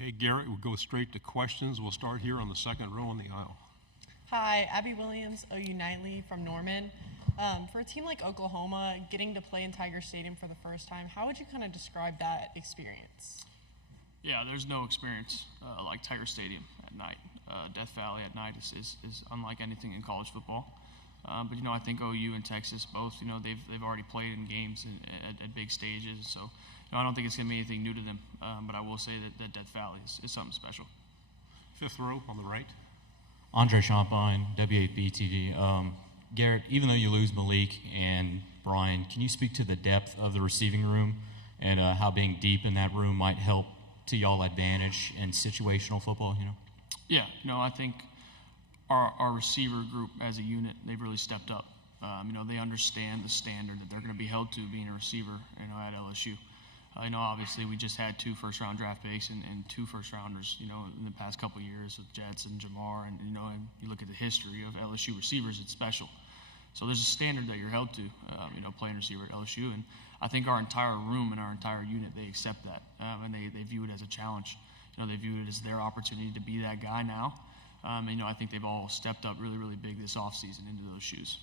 Okay, Garrett, we'll go straight to questions. We'll start here on the second row on the aisle. Hi, Abby Williams, OU Nightly from Norman. For a team like Oklahoma, getting to play in Tiger Stadium for the first time, how would you kind of describe that experience? Yeah, there's no experience like Tiger Stadium at night. Death Valley at night is unlike anything in college football. But I think OU and Texas both, they've already played in games at big stages. So, I don't think it's going to be anything new to them. But I will say that Death Valley is something special. Fifth row on the right. Andre Champagne, WAB TV. Garrett, even though you lose Malik and Brian, can you speak to the depth of the receiving room and how being deep in that room might help to y'all advantage in situational football? Yeah, I think our receiver group as a unit, they've really stepped up. They understand the standard that they're going to be held to being a receiver, at LSU. Obviously we just had 2 first-round draft picks and 2 first-rounders, in the past couple of years with Jets and Jamar, and you look at the history of LSU receivers, it's special. So there's a standard that you're held to, playing receiver at LSU, and I think our entire room and our entire unit, they accept that, and they view it as a challenge. They view it as their opportunity to be that guy now. I think they've all stepped up really, really big this offseason into those shoes.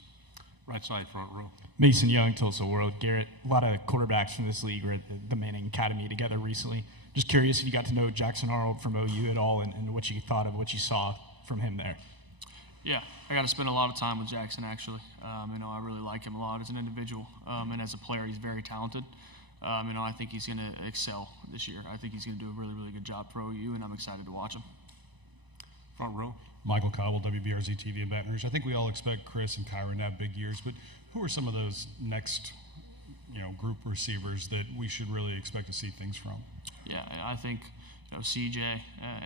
Right side, front row. Mason Young, Tulsa World. Garrett, a lot of quarterbacks from this league were at the Manning Academy together recently. Just curious if you got to know Jackson Arnold from OU at all and what you thought of what you saw from him there. Yeah, I got to spend a lot of time with Jackson, actually. I really like him a lot as an individual. And as a player, he's very talented. I think he's going to excel this year. I think he's going to do a really, really good job for OU, and I'm excited to watch him. Front row. Michael Cobble, WBRZ TV in Baton Rouge. I think we all expect Chris and Kyron to have big years, but who are some of those next, group receivers that we should really expect to see things from? Yeah, I think CJ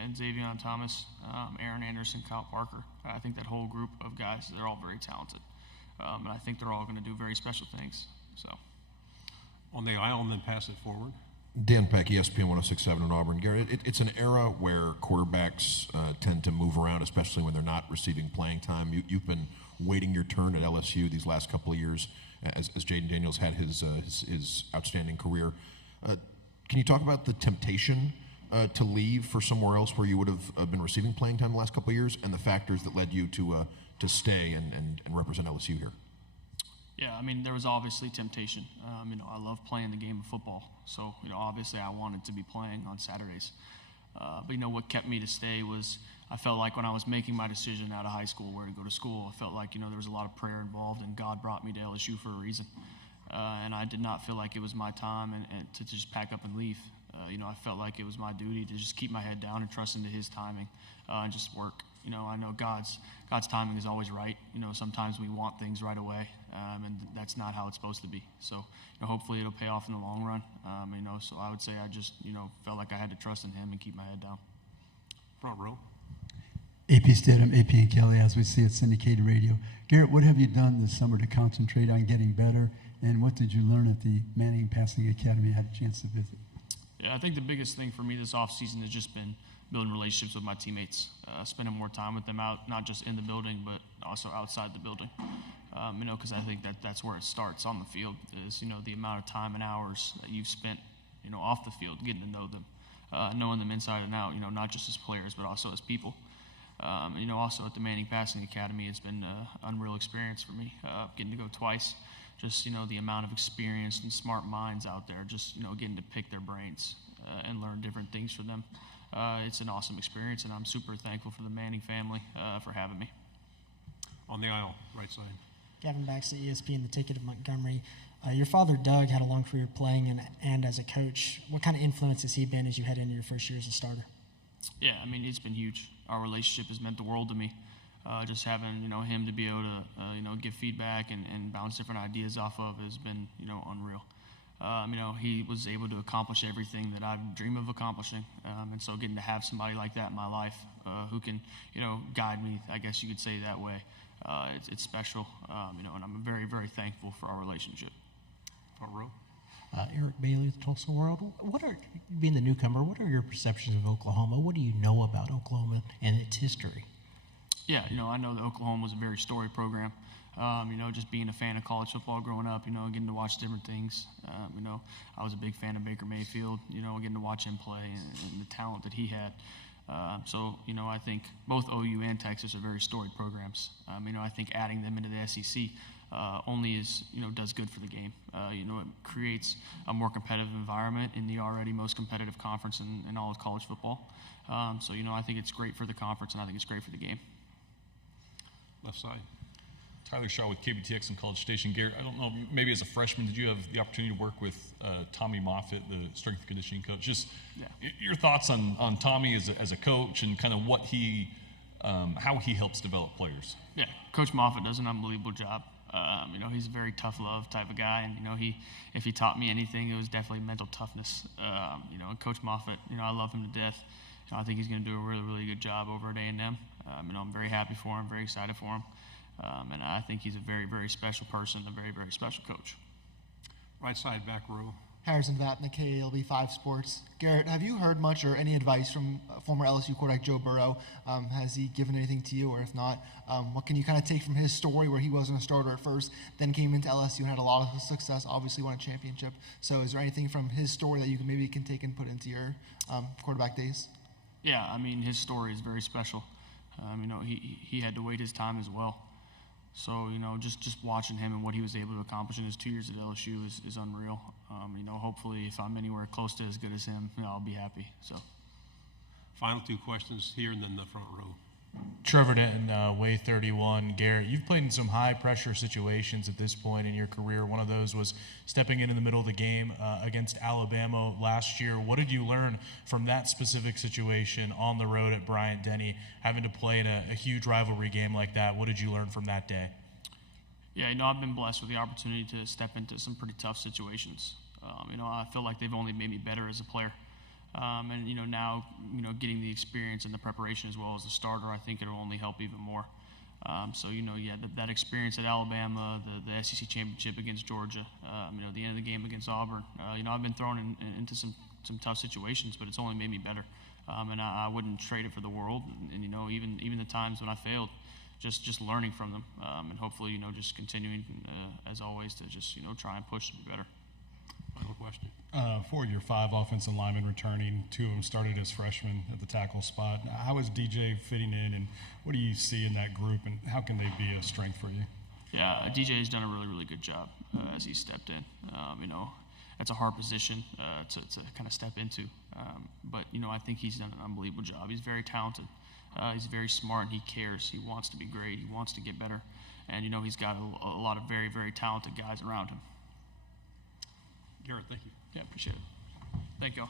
and Xavion Thomas, Aaron Anderson, Kyle Parker. I think that whole group of guys, they're all very talented, and I think they're all going to do very special things. So, on the aisle, and then pass it forward. Dan Peck, ESPN 106.7 in Auburn. Garrett, it's an era where quarterbacks tend to move around, especially when they're not receiving playing time. You've been waiting your turn at LSU these last couple of years as Jaden Daniels had his outstanding career. Can you talk about the temptation to leave for somewhere else where you would have been receiving playing time the last couple of years, and the factors that led you to stay and represent LSU here? Yeah, there was obviously temptation. I love playing the game of football, so obviously I wanted to be playing on Saturdays. But what kept me to stay was I felt like when I was making my decision out of high school where to go to school, I felt like there was a lot of prayer involved, and God brought me to LSU for a reason. And I did not feel like it was my time and to just pack up and leave. I felt like it was my duty to just keep my head down and trust into His timing and just work. I know God's timing is always right. Sometimes we want things right away, and that's not how it's supposed to be. So, hopefully it'll pay off in the long run. So I would say I just, felt like I had to trust in Him and keep my head down. Front row. AP Stidham, AP and Kelly, as we see at syndicated radio. Garrett, what have you done this summer to concentrate on getting better, and what did you learn at the Manning Passing Academy? I had a chance to visit. Yeah, I think the biggest thing for me this offseason has just been building relationships with my teammates, spending more time with them out, not just in the building, but also outside the building. Because I think that's where it starts on the field is, the amount of time and hours that you've spent, off the field, getting to know them, knowing them inside and out, not just as players, but also as people. Also at the Manning Passing Academy, it's been an unreal experience for me, getting to go twice. Just, the amount of experienced and smart minds out there, just, getting to pick their brains and learn different things from them. It's an awesome experience, and I'm super thankful for the Manning family for having me. On the aisle, right side. Gavin Baxter, ESPN, the Ticket of Montgomery. Your father, Doug, had a long career playing and as a coach. What kind of influence has he been as you head into your first year as a starter? Yeah, it's been huge. Our relationship has meant the world to me. Just having, him to be able to, give feedback and bounce different ideas off of has been, unreal. He was able to accomplish everything that I dream of accomplishing. And so getting to have somebody like that in my life who can, guide me, I guess you could say that way, it's special, and I'm very, very thankful for our relationship. Front row. Eric Bailey with Tulsa World. Being the newcomer, what are your perceptions of Oklahoma? What do you know about Oklahoma and its history? Yeah, I know that Oklahoma was a very storied program. Just being a fan of college football growing up, getting to watch different things. I was a big fan of Baker Mayfield, getting to watch him play and the talent that he had. I think both OU and Texas are very storied programs. I think adding them into the SEC only does good for the game. It creates a more competitive environment in the already most competitive conference in all of college football. I think it's great for the conference, and I think it's great for the game. Left side. Tyler Shaw with KBTX and College Station. Garrett, I don't know, maybe as a freshman, did you have the opportunity to work with Tommy Moffitt, the strength and conditioning coach? Just your thoughts on Tommy as a coach and kind of what how he helps develop players. Yeah, Coach Moffitt does an unbelievable job. He's a very tough love type of guy, and if he taught me anything, it was definitely mental toughness. And Coach Moffitt, I love him to death. I think he's going to do a really, really good job over at A&M. I'm very happy for him, very excited for him. And I think he's a very, very special person, a very, very special coach. Right side, back row. Harrison Vatnik, KALB5 Sports. Garrett, have you heard much or any advice from former LSU quarterback Joe Burrow? Has he given anything to you, or if not, what can you kind of take from his story where he wasn't a starter at first, then came into LSU and had a lot of success, obviously won a championship. So is there anything from his story that you can take and put into your quarterback days? Yeah, his story is very special. He had to wait his time as well. So, just watching him and what he was able to accomplish in his 2 years at LSU is unreal. Hopefully if I'm anywhere close to as good as him, I'll be happy. So, Final two questions here and then the front row. Trevor Denton, Way 31. Garrett, you've played in some high-pressure situations at this point in your career. One of those was stepping in the middle of the game against Alabama last year. What did you learn from that specific situation on the road at Bryant-Denny, having to play in a huge rivalry game like that? What did you learn from that day? Yeah, I've been blessed with the opportunity to step into some pretty tough situations. I feel like they've only made me better as a player. Now, getting the experience and the preparation as well as a starter, I think it'll only help even more. That experience at Alabama, the SEC championship against Georgia, the end of the game against Auburn, I've been thrown into some tough situations, but it's only made me better. And I wouldn't trade it for the world. And even the times when I failed, just learning from them, and hopefully, just continuing as always to just try and push to be better. Final question. 4 of your 5 offensive linemen returning, 2 of them started as freshmen at the tackle spot. How is DJ fitting in, and what do you see in that group, and how can they be a strength for you? Yeah, DJ has done a really, really good job as he stepped in. That's a hard position to kind of step into. But I think he's done an unbelievable job. He's very talented. He's very smart, and he cares. He wants to be great. He wants to get better. And, he's got a lot of very, very talented guys around him. Garrett, thank you. Yeah, appreciate it. Thank you all.